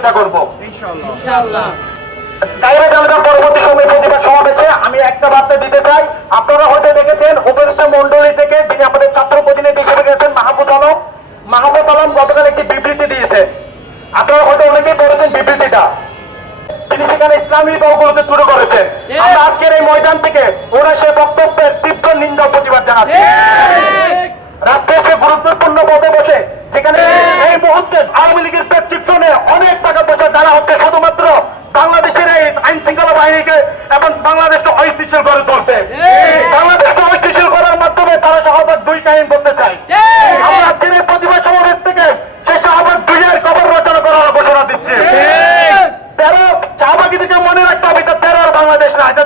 সহযোগিতা করব ইনশাআল্লাহ। তাইরা জানাটা পরবর্তী সময় প্রতিবাদ সমাবেশে আমি একটা বার্তা দিতে চাই। আপনারা হয়তো দেখেছেন উপদেষ্টা মন্ডলী থেকে যিনি আমাদের ছাত্র প্রতিনিধি হিসেবে গেছেন মাহবুব আলম গতকাল একটি বিবৃতি দিয়েছেন। আপনারা হয়তো অনেকেই পড়েছেন বিবৃতিটা। তিনি সেখানে ইসলামী দলগুলোকে শুরু করেছেন। আমরা আজকের এই ময়দান থেকে ওরা সে বক্তব্যের তীব্র নিন্দা প্রতিবাদ জানাচ্ছি। রাষ্ট্রের সে গুরুত্বপূর্ণ পদে বসে যেখানে এই মুহূর্তে আওয়ামী লীগের প্রেসক্রিপশনে অনেক টাকা পয়সা দেওয়া হচ্ছে শুধুমাত্র বাংলাদেশের এই আইন শৃঙ্খলা বাহিনীকে এবং বাংলাদেশকে অস্থিতিশীল করে তুলতে। বাংলাদেশকে অস্থিতিশীল করার মাধ্যমে তারা শাহবাগ 2 কায়েম করতে চায়। আমরা আজকের এই প্রতিবাদ সমাবেশ থেকে সেই শাহবাগ 2 এর কবর রচনা করার ঘোষণা দিচ্ছি। 13 শাহবাগী থেকে মনে রাখতে হবে এটা 13 বাংলাদেশ না, এটা